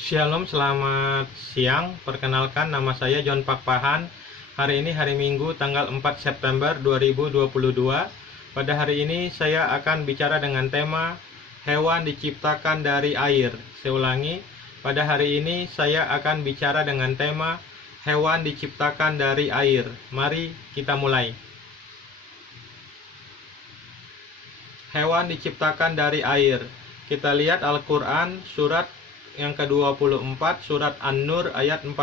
Shalom, selamat siang. Perkenalkan, nama saya John Pakpahan. Hari ini hari Minggu tanggal 4 September 2022. Pada hari ini saya akan bicara dengan tema hewan diciptakan dari air. Saya ulangi, pada hari ini saya akan bicara dengan tema hewan diciptakan dari air. Mari kita mulai. Hewan diciptakan dari air. Kita lihat Al-Quran surat yang ke-24, surat An-Nur ayat 45.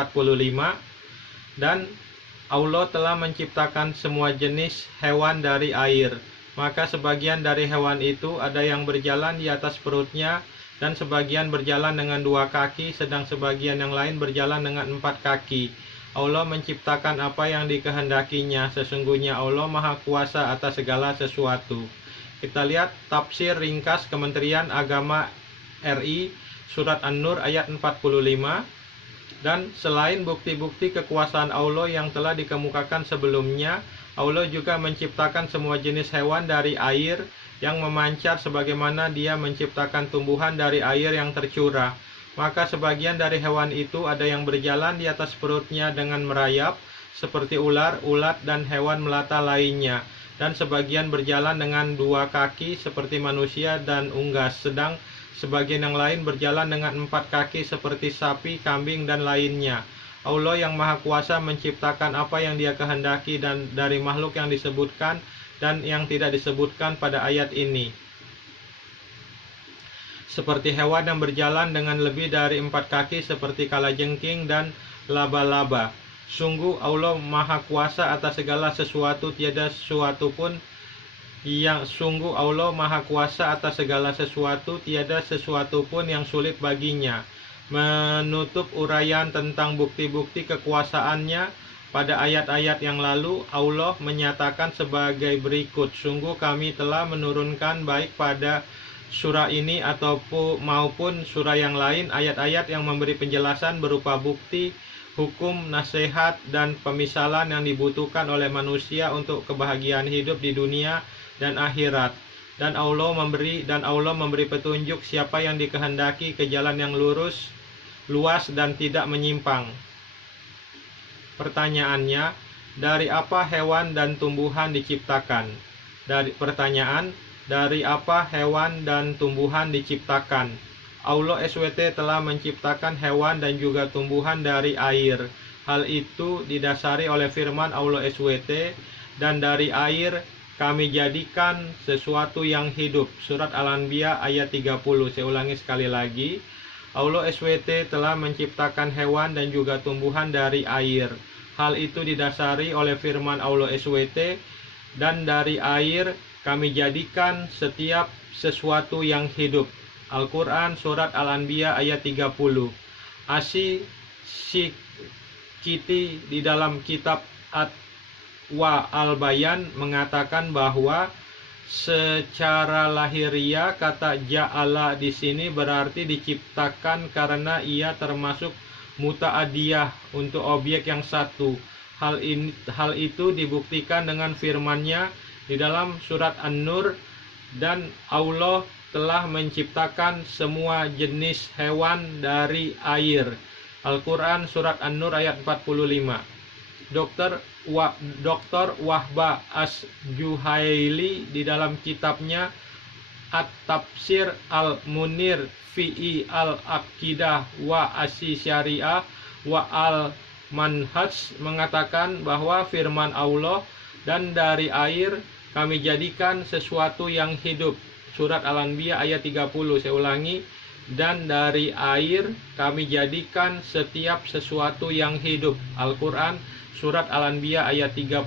Dan Allah telah menciptakan semua jenis hewan dari air. Maka sebagian dari hewan itu ada yang berjalan di atas perutnya, dan sebagian berjalan dengan 2 kaki, sedang sebagian yang lain berjalan dengan 4 kaki. Allah menciptakan apa yang dikehendakinya. Sesungguhnya Allah Maha Kuasa atas segala sesuatu. Kita lihat tafsir ringkas Kementerian Agama RI surat An-Nur ayat 45. Dan selain bukti-bukti kekuasaan Allah yang telah dikemukakan sebelumnya, Allah juga menciptakan semua jenis hewan dari air yang memancar, sebagaimana Dia menciptakan tumbuhan dari air yang tercurah. Maka sebagian dari hewan itu ada yang berjalan di atas perutnya dengan merayap, seperti ular, ulat, dan hewan melata lainnya. Dan sebagian berjalan dengan 2 kaki seperti manusia dan unggas, sedang sebagian yang lain berjalan dengan 4 kaki seperti sapi, kambing, dan lainnya. Allah yang Maha Kuasa menciptakan apa yang Dia kehendaki dan dari makhluk yang disebutkan dan yang tidak disebutkan pada ayat ini. Seperti hewan yang berjalan dengan lebih dari 4 kaki seperti kalajengking dan laba-laba. Sungguh Allah Maha Kuasa atas segala sesuatu, tiada sesuatu pun Allah Maha Kuasa atas segala sesuatu, tiada sesuatu pun yang sulit baginya. Menutup uraian tentang bukti-bukti kekuasaannya pada ayat-ayat yang lalu, Allah menyatakan sebagai berikut: sungguh kami telah menurunkan baik pada surah ini maupun surah yang lain ayat-ayat yang memberi penjelasan berupa bukti, hukum, nasihat, dan pemisalan yang dibutuhkan oleh manusia untuk kebahagiaan hidup di dunia dan akhirat. Dan Allah memberi petunjuk siapa yang dikehendaki ke jalan yang lurus, luas, dan tidak menyimpang. Pertanyaannya, dari apa hewan dan tumbuhan diciptakan? Dari apa hewan dan tumbuhan diciptakan? Allah SWT telah menciptakan hewan dan juga tumbuhan dari air. Hal itu didasari oleh firman Allah SWT, dan dari air kami jadikan sesuatu yang hidup. Surat Al-Anbiya ayat 30. Saya ulangi sekali lagi. Allah SWT telah menciptakan hewan dan juga tumbuhan dari air. Hal itu didasari oleh firman Allah SWT, dan dari air kami jadikan setiap sesuatu yang hidup. Al-Quran surat Al-Anbiya ayat 30. Asy Sikiti di dalam kitab At-Wa Al-Bayan mengatakan bahwa secara lahiriah kata ja'ala di sini berarti diciptakan karena ia termasuk muta'adiyah untuk objek yang satu. Hal itu dibuktikan dengan firman-Nya di dalam surat An-Nur, dan Allah telah menciptakan semua jenis hewan dari air. Al-Quran surat An-Nur ayat 45. Dr. Wahba As-Juhaili di dalam kitabnya At-Tafsir Al-Munir Fi'i Al-Aqidah wa Asy Syariah wa Al-Manhaj mengatakan bahwa firman Allah, dan dari air kami jadikan sesuatu yang hidup. Surat Al-Anbiya ayat 30. Saya ulangi, dan dari air kami jadikan setiap sesuatu yang hidup. Al-Quran surat Al-Anbiya ayat 30.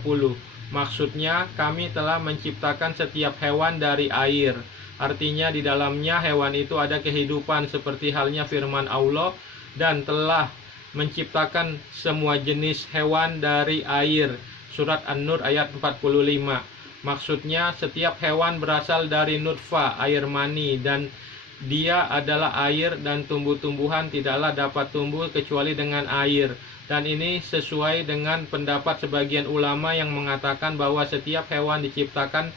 Maksudnya kami telah menciptakan setiap hewan dari air. Artinya di dalamnya hewan itu ada kehidupan, seperti halnya firman Allah, dan telah menciptakan semua jenis hewan dari air. Surat An-Nur ayat 45. Maksudnya setiap hewan berasal dari nutfah, air mani, dan dia adalah air, dan tumbuh-tumbuhan tidaklah dapat tumbuh kecuali dengan air. Dan ini sesuai dengan pendapat sebagian ulama yang mengatakan bahwa setiap hewan diciptakan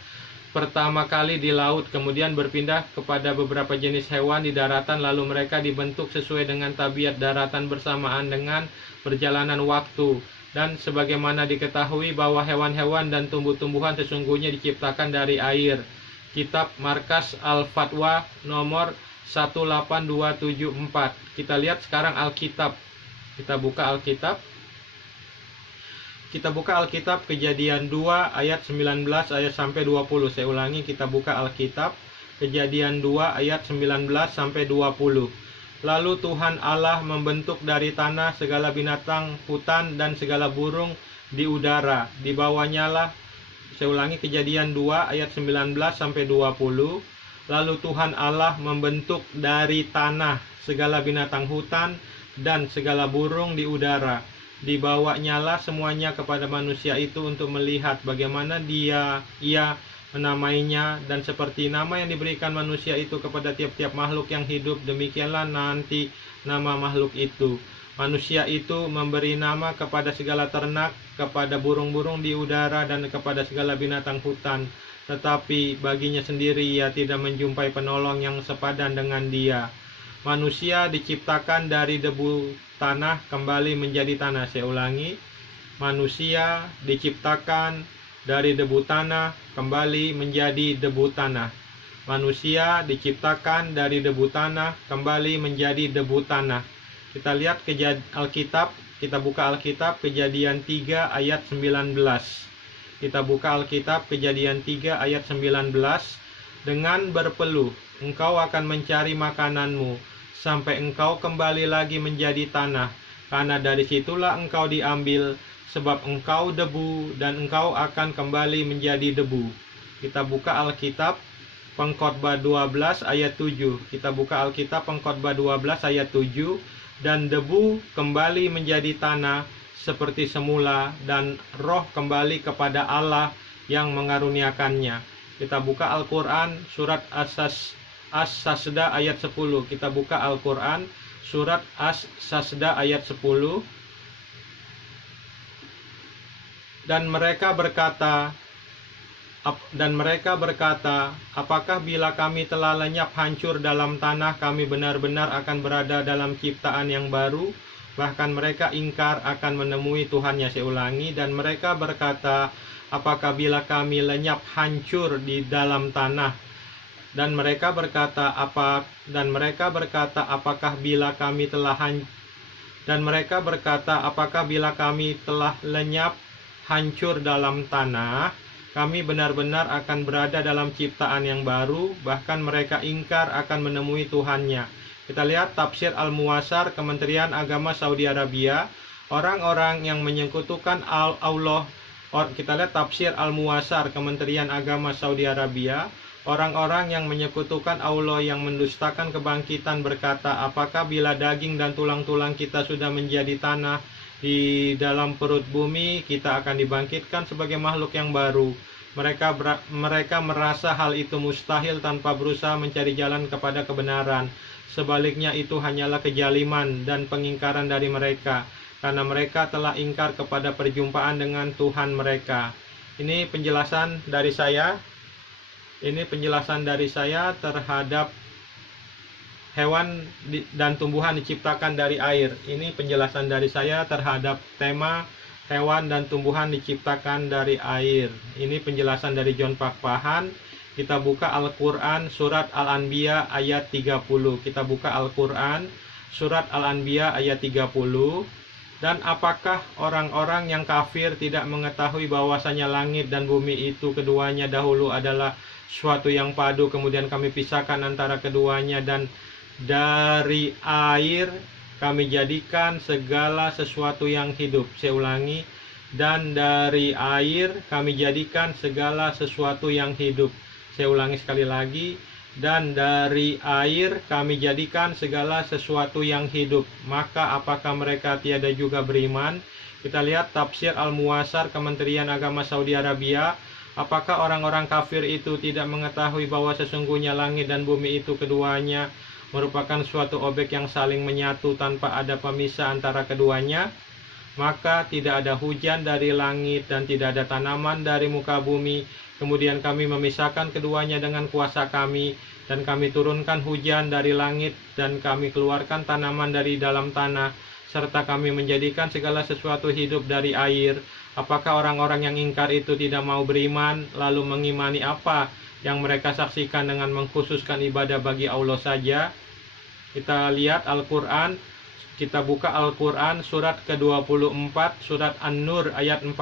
pertama kali di laut, kemudian berpindah kepada beberapa jenis hewan di daratan, lalu mereka dibentuk sesuai dengan tabiat daratan bersamaan dengan perjalanan waktu. Dan sebagaimana diketahui bahwa hewan-hewan dan tumbuh-tumbuhan sesungguhnya diciptakan dari air. Kitab Markas Al-Fatwa nomor 18274. Kita lihat sekarang Alkitab. Kita buka Alkitab. Kita buka Alkitab Kejadian 2 ayat 19 ayat sampai 20. Saya ulangi, kita buka Alkitab Kejadian 2 ayat 19 sampai 20. Lalu Tuhan Allah membentuk dari tanah segala binatang hutan dan segala burung di udara. Dibawanya lah, saya ulangi, Kejadian 2 ayat 19 sampai 20. Lalu Tuhan Allah membentuk dari tanah segala binatang hutan dan segala burung di udara. Dibawanyalah semuanya kepada manusia itu untuk melihat bagaimana ia menamainya, dan seperti nama yang diberikan manusia itu kepada tiap-tiap makhluk yang hidup, demikianlah nanti nama makhluk itu. Manusia itu memberi nama kepada segala ternak, kepada burung-burung di udara, dan kepada segala binatang hutan. Tetapi baginya sendiri ia tidak menjumpai penolong yang sepadan dengan dia. Manusia diciptakan dari debu tanah kembali menjadi tanah. Saya ulangi, manusia diciptakan dari debu tanah kembali menjadi debu tanah. Manusia diciptakan dari debu tanah kembali menjadi debu tanah. Kita lihat Alkitab, kita buka Alkitab Kejadian 3 ayat 19. Kita buka Alkitab Kejadian 3 ayat 19. Dengan berpeluh engkau akan mencari makananmu sampai engkau kembali lagi menjadi tanah, karena dari situlah engkau diambil, sebab engkau debu dan engkau akan kembali menjadi debu. Kita buka Alkitab Pengkhotbah 12 ayat 7. Kita buka Alkitab Pengkhotbah 12 ayat 7. Dan debu kembali menjadi tanah seperti semula, dan roh kembali kepada Allah yang mengaruniakannya. Kita buka Al-Quran surat As-Sajdah ayat 10. Kita buka Al-Quran surat As-Sajdah ayat 10. Dan mereka berkata, apakah bila kami telah lenyap hancur dalam tanah, kami benar-benar akan berada dalam ciptaan yang baru? Bahkan mereka ingkar akan menemui Tuhannya. Saya ulangi, dan mereka berkata, apakah bila kami lenyap hancur di dalam tanah? Dan mereka berkata, apakah bila kami telah lenyap hancur dalam tanah, kami benar-benar akan berada dalam ciptaan yang baru. Bahkan mereka ingkar akan menemui Tuhannya. Kita lihat tafsir Al-Muwassar Kementerian Agama Saudi Arabia. Orang-orang yang menyekutukan Allah. Kita lihat tafsir Al-Muwassar Kementerian Agama Saudi Arabia. Orang-orang yang menyekutukan Allah, yang mendustakan kebangkitan, berkata, apakah bila daging dan tulang-tulang kita sudah menjadi tanah di dalam perut bumi, kita akan dibangkitkan sebagai makhluk yang baru? Mereka merasa hal itu mustahil tanpa berusaha mencari jalan kepada kebenaran. Sebaliknya itu hanyalah kejaliman dan pengingkaran dari mereka, karena mereka telah ingkar kepada perjumpaan dengan Tuhan mereka. Ini penjelasan dari saya. Terhadap hewan dan tumbuhan diciptakan dari air. Ini penjelasan dari saya terhadap tema hewan dan tumbuhan diciptakan dari air. Ini penjelasan dari John Pakpahan. Kita buka Al-Quran surat Al-Anbiya ayat 30. Kita buka Al-Quran surat Al-Anbiya ayat 30. Dan apakah orang-orang yang kafir tidak mengetahui bahwasanya langit dan bumi itu keduanya dahulu adalah suatu yang padu, kemudian kami pisahkan antara keduanya, dan dari air kami jadikan segala sesuatu yang hidup. Saya ulangi, dan dari air kami jadikan segala sesuatu yang hidup. Saya ulangi sekali lagi, dan dari air kami jadikan segala sesuatu yang hidup. Maka apakah mereka tiada juga beriman? Kita lihat tafsir Al-Muwassar Kementerian Agama Saudi Arabia. Apakah orang-orang kafir itu tidak mengetahui bahwa sesungguhnya langit dan bumi itu keduanya merupakan suatu objek yang saling menyatu tanpa ada pemisah antara keduanya? Maka tidak ada hujan dari langit dan tidak ada tanaman dari muka bumi Kemudian kami memisahkan keduanya dengan kuasa kami, dan kami turunkan hujan dari langit, dan kami keluarkan tanaman dari dalam tanah, serta kami menjadikan segala sesuatu hidup dari air. Apakah orang-orang yang ingkar itu tidak mau beriman, lalu mengimani apa yang mereka saksikan dengan mengkhususkan ibadah bagi Allah saja? Kita lihat Al-Quran, kita buka Al-Quran surat ke-24, surat An-Nur ayat 45.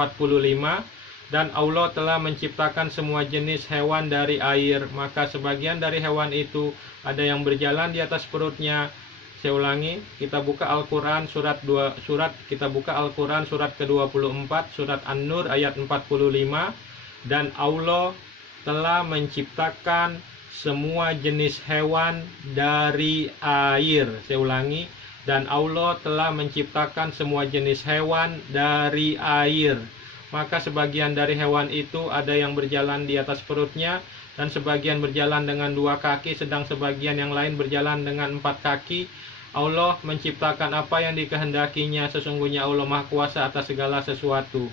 Dan Allah telah menciptakan semua jenis hewan dari air, maka sebagian dari hewan itu ada yang berjalan di atas perutnya. Saya ulangi, kita buka Al-Quran kita buka Al-Quran surat ke-24, surat An-Nur ayat 45. Dan Allah telah menciptakan semua jenis hewan dari air. Saya ulangi, dan Allah telah menciptakan semua jenis hewan dari air. Maka sebagian dari hewan itu ada yang berjalan di atas perutnya, dan sebagian berjalan dengan 2 kaki, sedang sebagian yang lain berjalan dengan 4 kaki. Allah menciptakan apa yang dikehendakinya, sesungguhnya Allah Maha Kuasa atas segala sesuatu.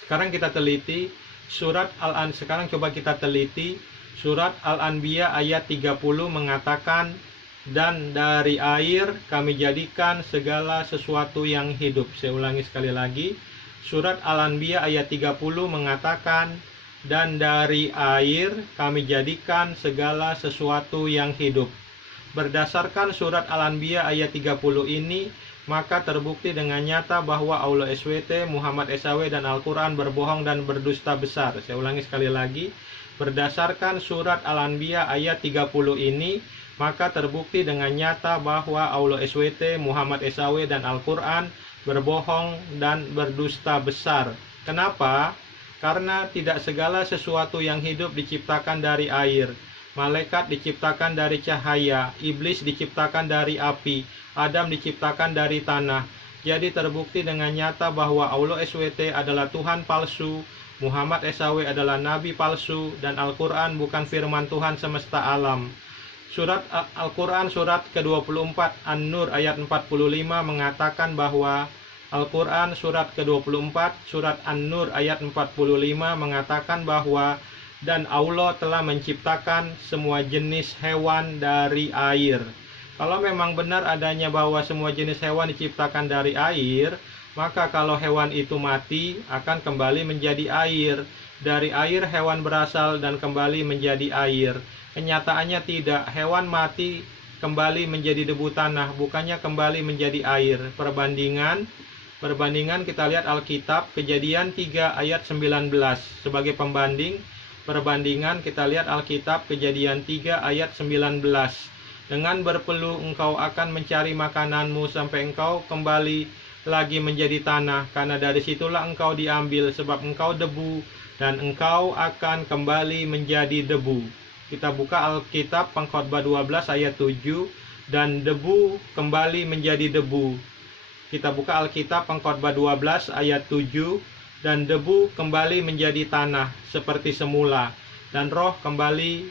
Sekarang kita teliti coba kita teliti surat Al-Anbiya ayat 30 mengatakan, dan dari air kami jadikan segala sesuatu yang hidup. Saya ulangi sekali lagi. Surat Al-Anbiya ayat 30 mengatakan, dan dari air kami jadikan segala sesuatu yang hidup. Berdasarkan surat Al-Anbiya ayat 30 ini, maka terbukti dengan nyata bahwa Allah SWT, Muhammad SAW, dan Al-Quran berbohong dan berdusta besar. Saya ulangi sekali lagi. Berdasarkan surat Al-Anbiya ayat 30 ini, maka terbukti dengan nyata bahwa Allah SWT, Muhammad SAW, dan Al-Quran berbohong dan berdusta besar. Kenapa? Karena tidak segala sesuatu yang hidup diciptakan dari air. Malaikat diciptakan dari cahaya, iblis diciptakan dari api, Adam diciptakan dari tanah. Jadi terbukti dengan nyata bahwa Allah SWT adalah Tuhan palsu, Muhammad SAW adalah nabi palsu, dan Al-Quran bukan firman Tuhan semesta alam. Surat Al-Quran surat ke-24 An-Nur ayat 45 mengatakan bahwa Al-Quran surat ke-24 surat An-Nur ayat 45 mengatakan bahwa dan Allah telah menciptakan semua jenis hewan dari air. Kalau memang benar adanya bahwa semua jenis hewan diciptakan dari air, maka kalau hewan itu mati akan kembali menjadi air. Dari air hewan berasal dan kembali menjadi air. Kenyataannya tidak, hewan mati kembali menjadi debu tanah, bukannya kembali menjadi air. Perbandingan kita lihat Alkitab Kejadian 3 ayat 19 sebagai pembanding. Perbandingan kita lihat Alkitab Kejadian 3 ayat 19. Dengan berpeluh engkau akan mencari makananmu sampai engkau kembali lagi menjadi tanah, karena dari situlah engkau diambil, sebab engkau debu dan engkau akan kembali menjadi debu. Kita buka Alkitab Pengkhotbah 12 ayat 7, dan debu kembali menjadi debu. Kita buka Alkitab Pengkhotbah 12 ayat 7, dan debu kembali menjadi tanah seperti semula, dan roh kembali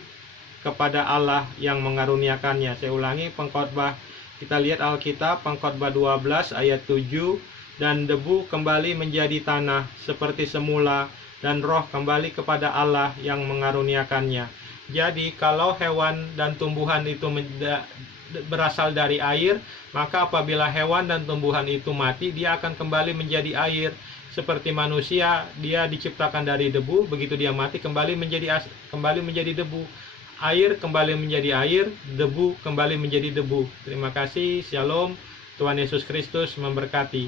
kepada Allah yang mengaruniakannya. Saya ulangi, Pengkhotbah, kita lihat Alkitab Pengkhotbah 12 ayat 7, dan debu kembali menjadi tanah seperti semula, dan roh kembali kepada Allah yang mengaruniakannya. Jadi kalau hewan dan tumbuhan itu berasal dari air, maka apabila hewan dan tumbuhan itu mati, dia akan kembali menjadi air. Seperti manusia, dia diciptakan dari debu, begitu dia mati kembali menjadi debu. Air kembali menjadi air, debu kembali menjadi debu. Terima kasih, Shalom, Tuhan Yesus Kristus memberkati.